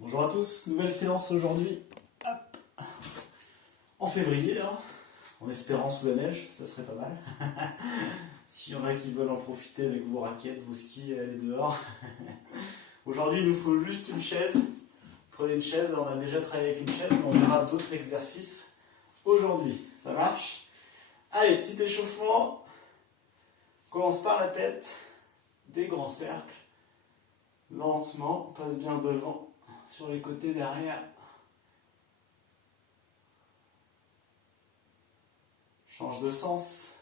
Bonjour à tous, nouvelle séance aujourd'hui, hop, en février, hein, en espérant sous la neige, ça serait pas mal. S'il y en a qui veulent en profiter avec vos raquettes, vos skis et aller dehors. Aujourd'hui il nous faut juste une chaise, prenez une chaise, on a déjà travaillé avec une chaise, mais on verra d'autres exercices aujourd'hui, ça marche? Allez, petit échauffement, on commence par la tête, des grands cercles, lentement, on passe bien devant. Sur les côtés derrière. Change de sens.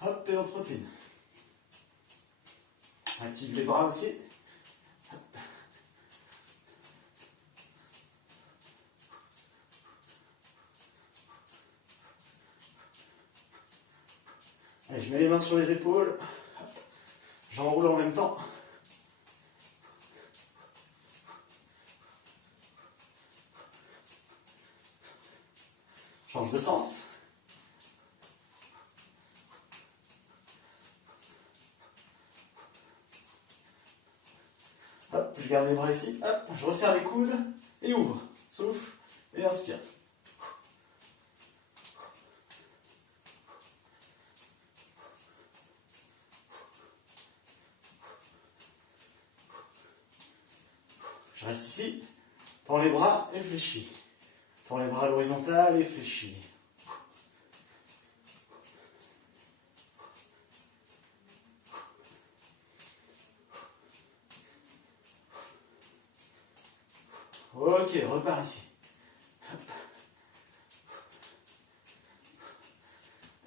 Hop, et on trottine. Active les bras aussi. Hop. Allez, je mets les mains sur les épaules. J'enroule en même temps. Change de sens. Hop, je garde les bras ici. Hop, je resserre les coudes et ouvre. Souffle et inspire. Je reste ici. Tends les bras et fléchis. Tends les bras à l'horizontale et fléchis. Ok, repars ici. Hop.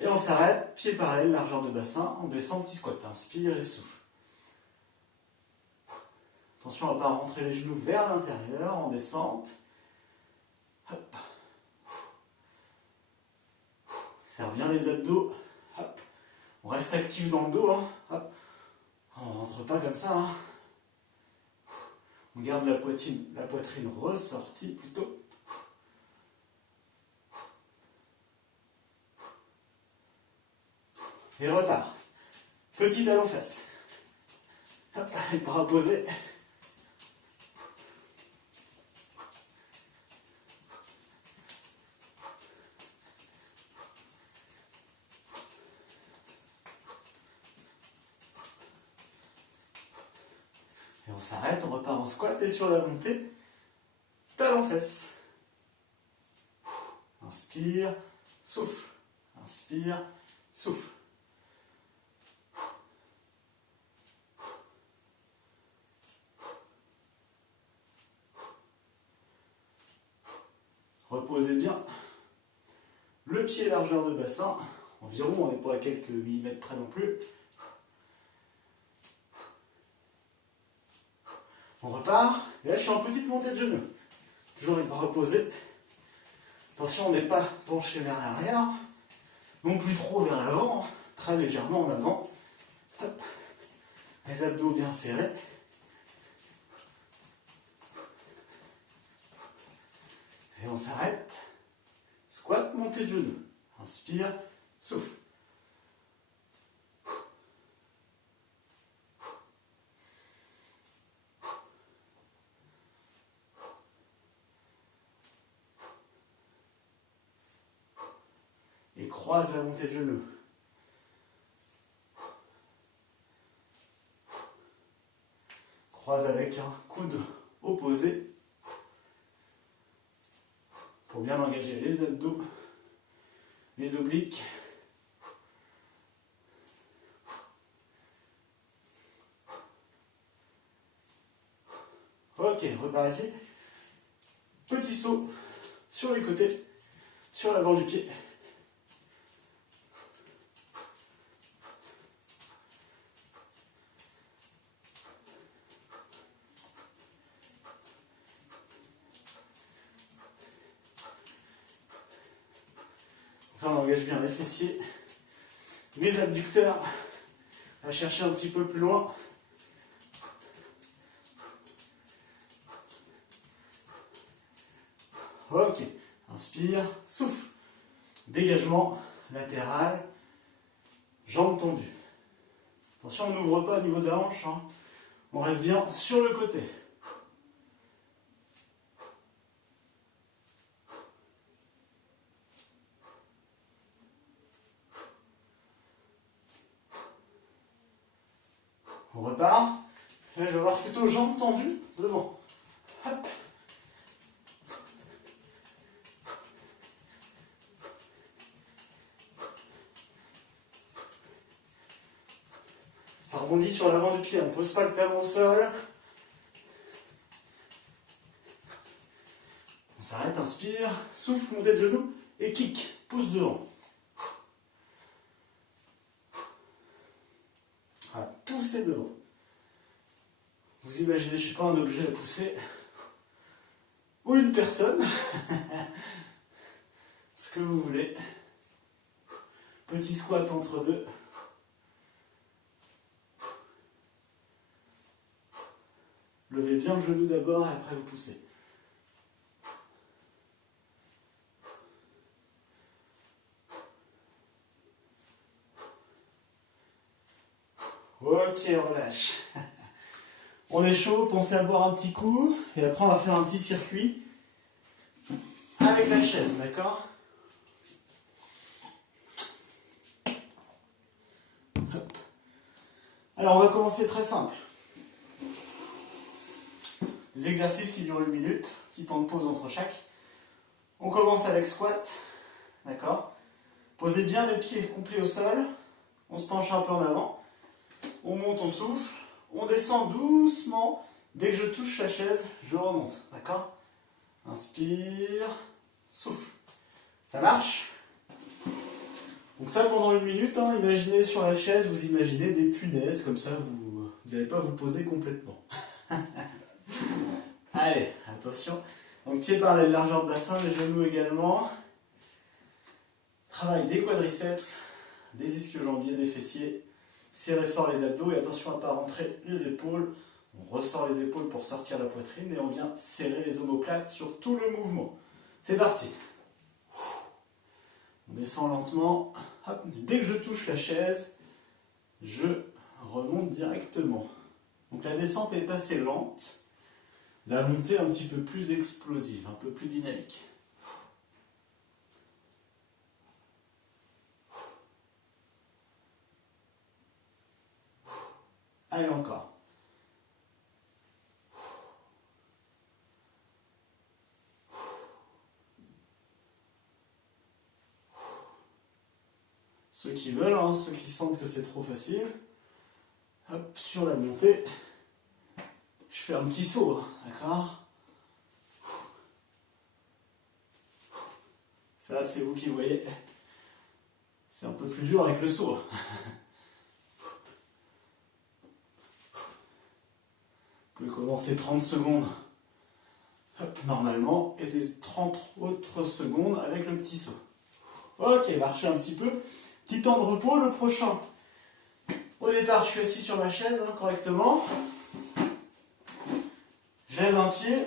Et on s'arrête, pieds parallèles, largeur de bassin, on descend, petit squat. Inspire et souffle. Attention à ne pas rentrer les genoux vers l'intérieur, en descente. Hop. Serre bien les abdos. Hop. On reste actif dans le dos. Hein. Hop. On ne rentre pas comme ça. Hein. On garde la poitrine ressortie plutôt. Et repart. Petit talon face. Hop, les bras posés. Et on s'arrête, on repart en squat et sur la montée, talon fesse. Inspire, souffle. Inspire, souffle. Reposez bien le pied largeur de bassin. Environ, on n'est pas à quelques millimètres près non plus. On repart. Et là, je suis en petite montée de genoux. Toujours les bras reposés. Attention, on n'est pas penché vers l'arrière. Non plus trop vers l'avant. Très légèrement en avant. Hop. Les abdos bien serrés. Et on s'arrête. Squat, montée de genoux. Inspire, souffle. Et croise la montée de genoux. Croise avec un coude opposé pour bien engager les abdos, les obliques. Ok, repart ici. Petit saut sur les côtés, sur l'avant du pied. Là, on engage bien les fessiers, les abducteurs, à chercher un petit peu plus loin. Ok, inspire, souffle. Dégagement latéral, jambes tendues. Attention, on n'ouvre pas au niveau de la hanche, hein. On reste bien sur le côté. On repart. Là, je vais avoir plutôt jambes tendues devant. Hop. Ça rebondit sur l'avant du pied. On ne pose pas le talon au sol. On s'arrête, inspire, souffle, montée de genou et kick. Pousse devant. Voilà, poussez devant. Vous imaginez, je ne sais pas, un objet à pousser. Ou une personne. Ce que vous voulez. Petit squat entre deux. Levez bien le genou d'abord et après vous poussez. Ok, relâche. On est chaud, pensez à boire un petit coup. Et après, on va faire un petit circuit avec la chaise, d'accord? Hop. Alors, on va commencer très simple. Des exercices qui durent 1 minute, petit temps de pause entre chaque. On commence avec squat, d'accord? Posez bien les pieds complets au sol. On se penche un peu en avant. On monte, on souffle. On descend doucement. Dès que je touche la chaise, je remonte, d'accord? Inspire, souffle. Ça marche? Donc ça pendant 1 minute, hein, imaginez sur la chaise, vous imaginez des punaises, comme ça vous n'allez pas vous poser complètement. Allez, attention. Donc pieds parallèles, largeur de bassin, les genoux également. Travail des quadriceps, des ischio-jambiers, des fessiers. Serrez fort les abdos et attention à ne pas rentrer les épaules. On ressort les épaules pour sortir la poitrine et on vient serrer les omoplates sur tout le mouvement. C'est parti. On descend lentement. Hop. Dès que je touche la chaise, je remonte directement. Donc la descente est assez lente. La montée un petit peu plus explosive, un peu plus dynamique. Allez, encore. Ceux qui veulent, hein, ceux qui sentent que c'est trop facile, hop, sur la montée, je fais un petit saut, hein, d'accord? Ça, c'est vous qui voyez. C'est un peu plus dur avec le saut. Vous pouvez commencer 30 secondes hop, normalement et les 30 autres secondes avec le petit saut. Ok, marchez un petit peu. Petit temps de repos, le prochain. Au départ, je suis assis sur ma chaise hein, correctement. Je lève un pied,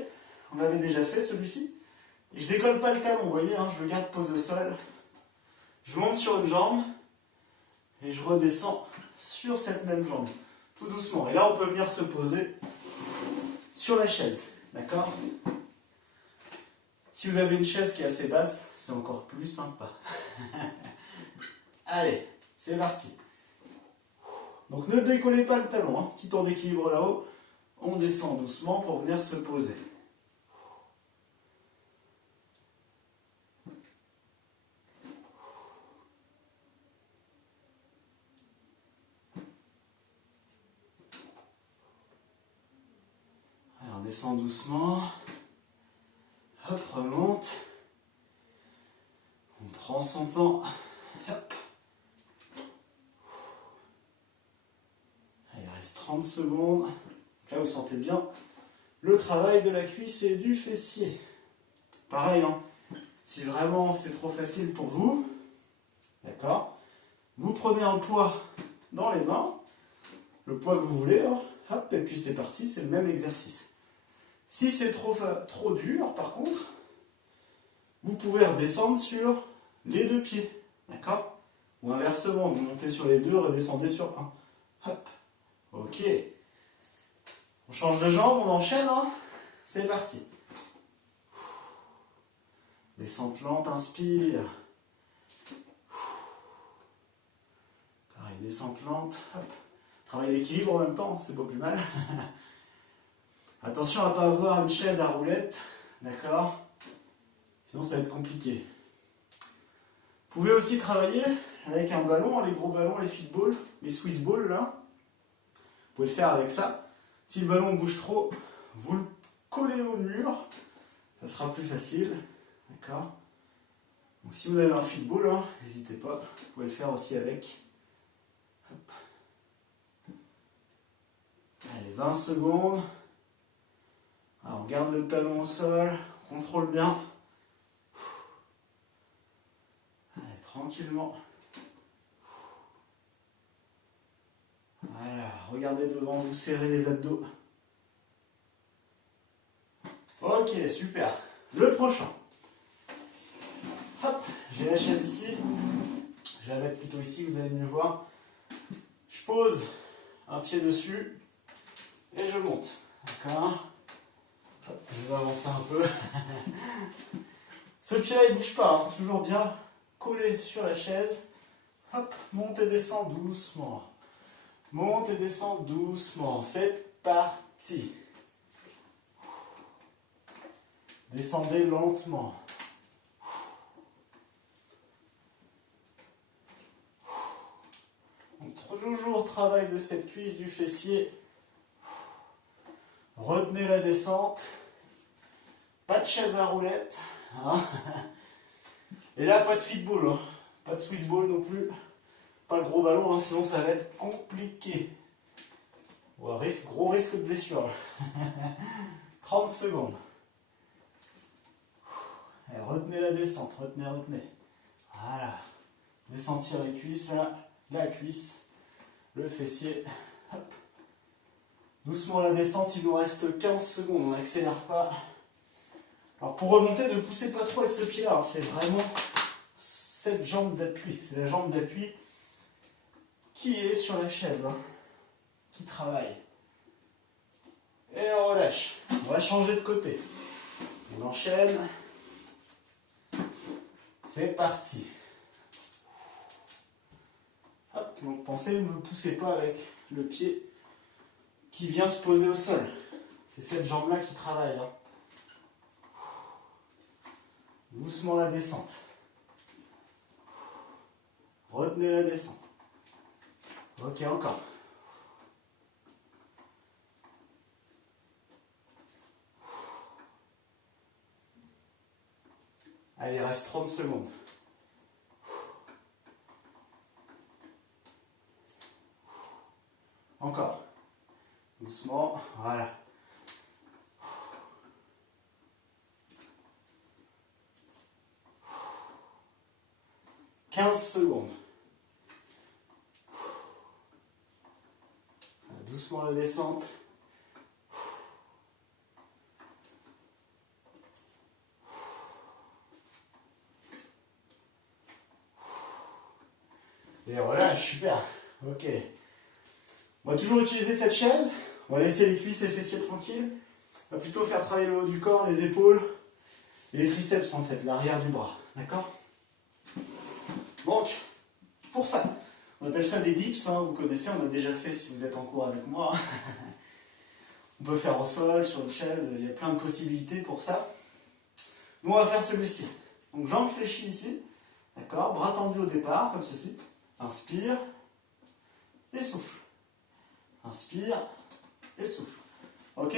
on l'avait déjà fait celui-ci. Et je décolle pas le talon, vous voyez, hein, je le garde posé au sol. Je monte sur une jambe et je redescends sur cette même jambe, tout doucement. Et là, on peut venir se poser sur la chaise, d'accord? Si vous avez une chaise qui est assez basse, c'est encore plus sympa. Allez, c'est parti. Donc ne décollez pas le talon, hein. Petit temps d'équilibre là-haut. On descend doucement pour venir se poser. Allez, on descend doucement. Hop, remonte. On prend son temps. Hop. Allez, il reste 30 secondes. Là, vous sentez bien le travail de la cuisse et du fessier. Pareil, hein, si vraiment c'est trop facile pour vous, d'accord, vous prenez un poids dans les mains, le poids que vous voulez, hein, hop, et puis c'est parti, c'est le même exercice. Si c'est trop dur, par contre, vous pouvez redescendre sur les deux pieds. D'accord? Ou inversement, vous montez sur les deux, redescendez sur un. Hop. Ok. On change de jambe, on enchaîne. Hein? C'est parti. Descente lente, inspire. Pareil, descente lente. Hop. Travail d'équilibre en même temps, c'est pas plus mal. Attention à ne pas avoir une chaise à roulette. D'accord? Sinon ça va être compliqué. Vous pouvez aussi travailler avec un ballon, les gros ballons, les footballs, les Swiss balls là. Vous pouvez le faire avec ça. Si le ballon bouge trop, vous le collez au mur. Ça sera plus facile. D'accord? Donc si vous avez un football, hein, n'hésitez pas. Vous pouvez le faire aussi avec. Hop. Allez, 20 secondes. Alors, on garde le talon au sol. On contrôle bien. Allez, tranquillement. Voilà, regardez devant vous, serrez les abdos. Ok, super. Le prochain. Hop, j'ai la chaise ici. Je vais la mettre plutôt ici, vous allez mieux voir. Je pose un pied dessus et je monte. D'accord? Je vais avancer un peu. Ce pied-là, il ne bouge pas, hein. Toujours bien collé sur la chaise. Hop, monte et descend doucement. Monte et descend doucement. C'est parti. Descendez lentement. Donc, toujours travail de cette cuisse du fessier. Retenez la descente. Pas de chaise à roulette. Hein. Et là, pas de football. Hein. Pas de Swiss ball non plus. Pas le gros ballon, hein, sinon ça va être compliqué. Gros risque de blessure. 30 secondes. Et retenez la descente. Retenez. Voilà. Vous pouvez sentir les cuisses là. La cuisse. Le fessier. Hop. Doucement la descente, il nous reste 15 secondes, on n'accélère pas. Alors pour remonter, ne poussez pas trop avec ce pied-là, c'est vraiment cette jambe d'appui. C'est la jambe d'appui qui est sur la chaise, hein, qui travaille. Et on relâche. On va changer de côté. On enchaîne. C'est parti. Hop, donc pensez, ne poussez pas avec le pied qui vient se poser au sol. C'est cette jambe-là qui travaille. Hein. Doucement la descente. Retenez la descente. Ok, encore. Allez, il reste 30 secondes. Encore. Doucement, voilà. 15 secondes. Doucement la descente. Et voilà, super. Ok. On va toujours utiliser cette chaise. On va laisser les cuisses et les fessiers tranquilles. On va plutôt faire travailler le haut du corps, les épaules et les triceps en fait, l'arrière du bras. D'accord? Donc, pour ça, on appelle ça des dips. Hein, vous connaissez, on a déjà fait si vous êtes en cours avec moi. On peut faire au sol, sur une chaise, il y a plein de possibilités pour ça. Nous, on va faire celui-ci. Donc, jambes fléchies ici. D'accord? Bras tendus au départ, comme ceci. Inspire et souffle. Inspire et souffle. Ok?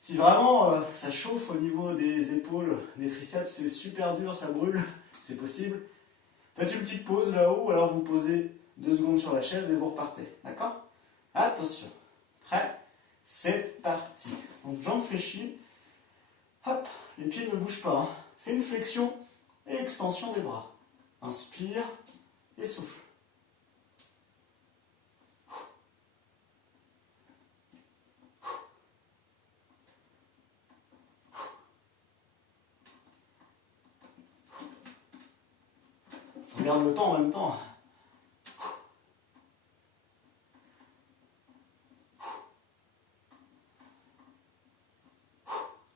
Si vraiment ça chauffe au niveau des épaules, des triceps, c'est super dur, ça brûle, c'est possible. Faites une petite pause là-haut, alors vous posez 2 secondes sur la chaise et vous repartez. D'accord? Attention. Prêt? C'est parti. Donc jambes fléchies. Hop, les pieds ne bougent pas. Hein. C'est une flexion et extension des bras. Inspire et souffle. Regarde le temps en même temps.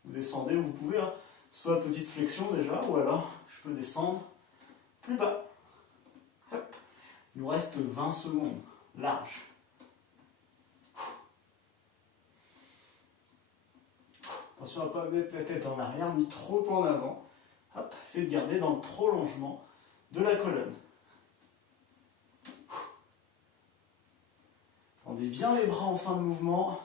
Vous descendez, vous pouvez, hein, soit petite flexion déjà, ou alors je peux descendre plus bas. Hop. Il nous reste 20 secondes, large. Attention à ne pas mettre la tête en arrière ni trop en avant. Hop, essayez de garder dans le prolongement de la colonne. Tendez bien les bras en fin de mouvement.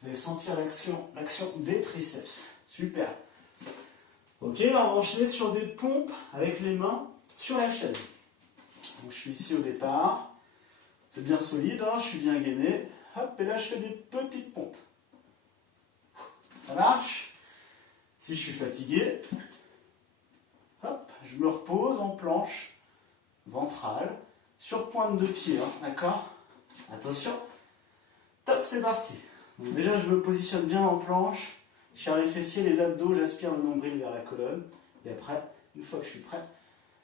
Vous allez sentir l'action des triceps. Super. Ok, là on va enchaîner sur des pompes avec les mains sur la chaise. Donc je suis ici au départ. C'est bien solide, hein, je suis bien gainé. Hop, et là je fais des petites pompes. Ça marche. Si je suis fatigué, hop, je me repose en planche ventrale sur pointe de pied, hein, d'accord? Attention. Top, c'est parti. Donc déjà, je me positionne bien en planche. Je serre les fessiers, les abdos, j'aspire le nombril vers la colonne. Et après, une fois que je suis prêt,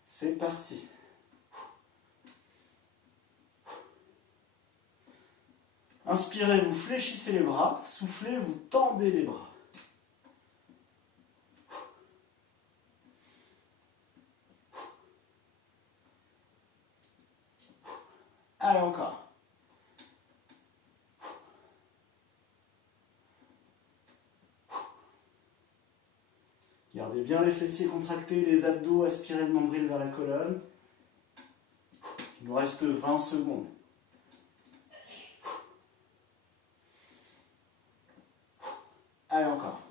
c'est parti. Inspirez, vous fléchissez les bras. Soufflez, vous tendez les bras. Allez, encore. Gardez bien les fessiers contractés, les abdos, aspirez le nombril vers la colonne. Il nous reste 20 secondes. Allez, encore.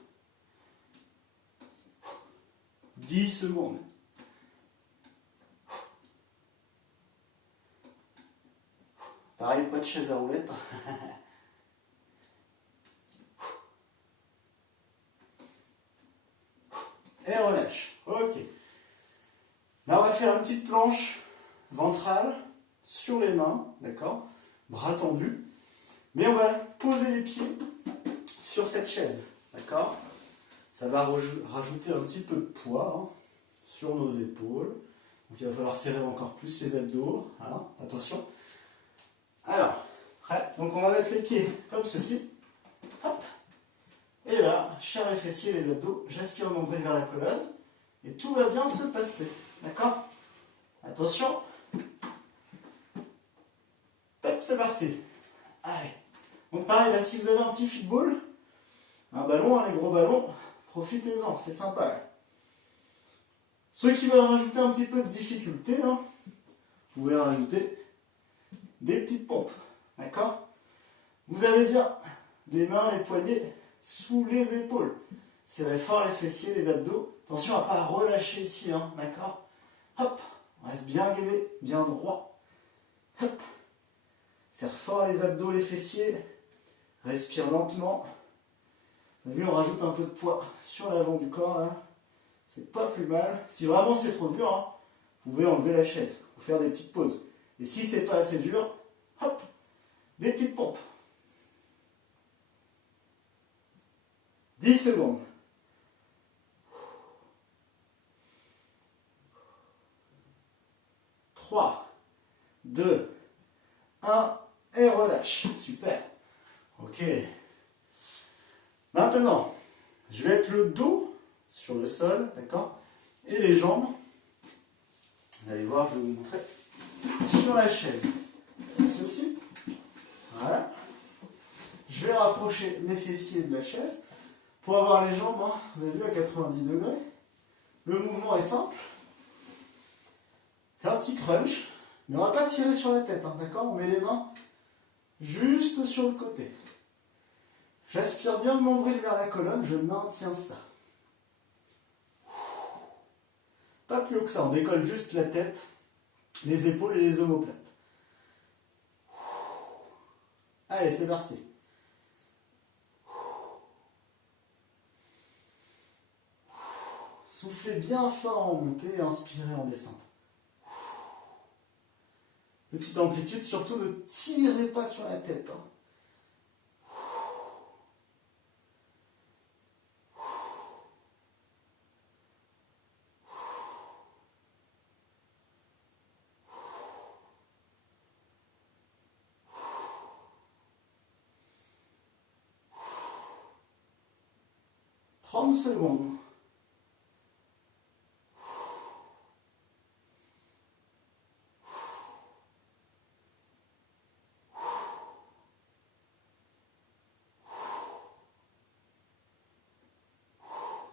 10 secondes. Pareil, pas de chaise à roulette. Et relâche. Ok. Là, on va faire une petite planche ventrale sur les mains, d'accord? Bras tendus. Mais on va poser les pieds sur cette chaise, d'accord? Ça va rajouter un petit peu de poids, hein, sur nos épaules. Donc il va falloir serrer encore plus les abdos, hein, attention. Alors, prêt? Donc on va mettre les pieds comme ceci. Hop. Et là, je serre les fessiers et les abdos, j'aspire le nombril vers la colonne. Et tout va bien se passer, d'accord? Attention. Top, c'est parti. Allez. Donc pareil, là, si vous avez un petit football, un ballon, hein, les gros ballons, profitez-en, c'est sympa. Là. Ceux qui veulent rajouter un petit peu de difficulté, hein, vous pouvez rajouter des petites pompes, d'accord? Vous avez bien les mains, les poignets sous les épaules. Serrez fort les fessiers, les abdos. Attention à ne pas relâcher ici, hein, d'accord? Hop, on reste bien gainé, bien droit. Hop, serre fort les abdos, les fessiers. Respire lentement. Vous avez vu, on rajoute un peu de poids sur l'avant du corps, là. C'est pas plus mal. Si vraiment c'est trop dur, hein, vous pouvez enlever la chaise ou faire des petites pauses. Et si c'est pas assez dur, hop, des petites pompes. 10 secondes. 3, 2, 1, et relâche. Super. Ok. Maintenant, je vais mettre le dos sur le sol, d'accord? Et les jambes, vous allez voir, je vais vous montrer, sur la chaise. Comme ceci. Voilà. Je vais rapprocher mes fessiers de la chaise pour avoir les jambes, hein, vous avez vu, à 90 degrés. Le mouvement est simple. C'est un petit crunch, mais on ne va pas tirer sur la tête, hein, d'accord? On met les mains juste sur le côté. J'aspire bien le nombril vers la colonne, je maintiens ça. Pas plus haut que ça, on décolle juste la tête, les épaules et les omoplates. Allez, c'est parti. Soufflez bien fort en montée, inspirez en descente. Petite amplitude, surtout ne tirez pas sur la tête. Hein. 30 secondes.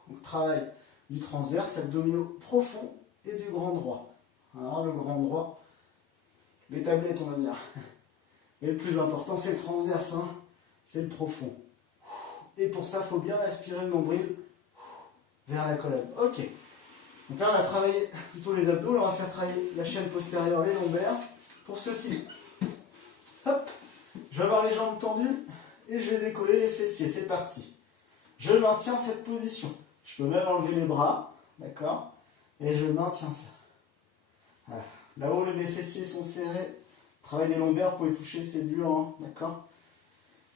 Donc travail du transverse, abdominaux profonds et du grand droit. Alors le grand droit, les tablettes on va dire. Mais le plus important c'est le transverse, hein. C'est le profond. Et pour ça, il faut bien aspirer le nombril vers la colonne. Ok. Donc là, on a travaillé plutôt les abdos. Là, on va faire travailler la chaîne postérieure, les lombaires. Pour ceci, hop, je vais avoir les jambes tendues et je vais décoller les fessiers. C'est parti. Je maintiens cette position. Je peux même enlever les bras, d'accord? Et je maintiens ça. Voilà. Là-haut, mes fessiers sont serrés. Travail des lombaires, vous pouvez toucher, c'est dur, hein, d'accord?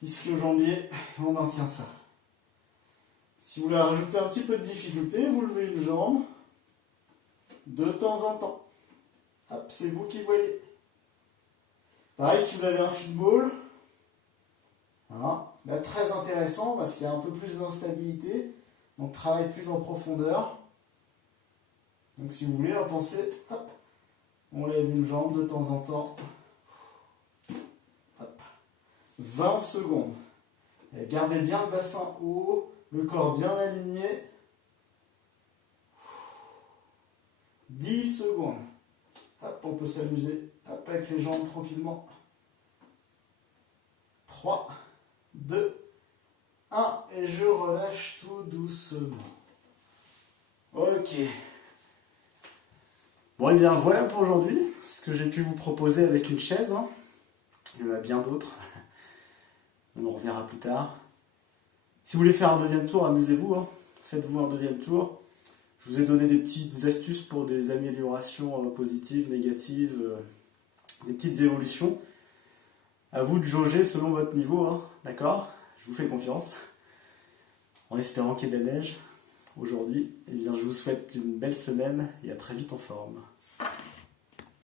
Ici le jambier, on maintient ça. Si vous voulez rajouter un petit peu de difficulté, vous levez une jambe de temps en temps. Hop, c'est vous qui voyez. Pareil, si vous avez un football, hein, là, très intéressant parce qu'il y a un peu plus d'instabilité, donc travail plus en profondeur. Donc si vous voulez, pensez, hop, on lève une jambe de temps en temps. Hop. 20 secondes. Et gardez bien le bassin haut, le corps bien aligné. 10 secondes. Hop, on peut s'amuser. Hop, avec les jambes tranquillement. 3, 2, 1. Et je relâche tout doucement. Ok. Bon, et bien voilà pour aujourd'hui. Ce que j'ai pu vous proposer avec une chaise. Hein. Il y en a bien d'autres. On en reviendra plus tard. Si vous voulez faire un deuxième tour, amusez-vous. Hein. Faites-vous un deuxième tour. Je vous ai donné des petites astuces pour des améliorations positives, négatives, des petites évolutions. À vous de jauger selon votre niveau, hein, d'accord? Je vous fais confiance. En espérant qu'il y ait de la neige aujourd'hui, eh bien, je vous souhaite une belle semaine et à très vite en forme.